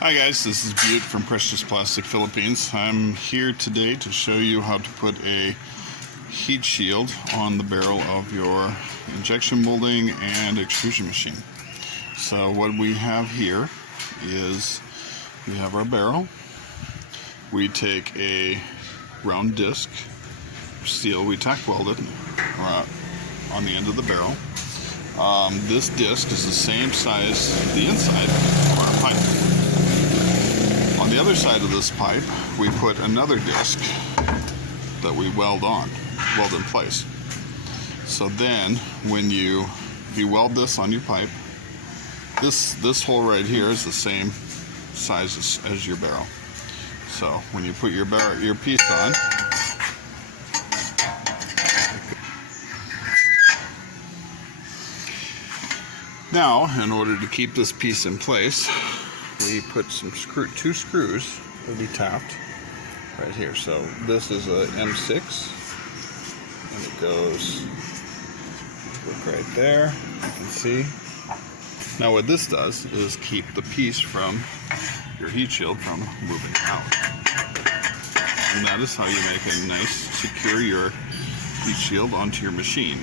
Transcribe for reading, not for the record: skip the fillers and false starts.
Hi guys, this is Butte from Precious Plastic Philippines. I'm here today to show you how to put a heat shield on the barrel of your injection molding and extrusion machine. So what we have here is we have our barrel. We take a round disc steel, we tack weld it on the end of the barrel. This disc is the same size as the inside of our pipe. On the other side of this pipe, we put another disc that we weld in place. So then, when you weld this on your pipe, this hole right here is the same size as your barrel. So when you put your piece on, now in order to keep this piece in place, we put two screws will be tapped right here. So this is a M6, and it goes right there. You can see. Now what this does is keep the piece from your heat shield from moving out. And that is how you make a nice, secure your heat shield onto your machine.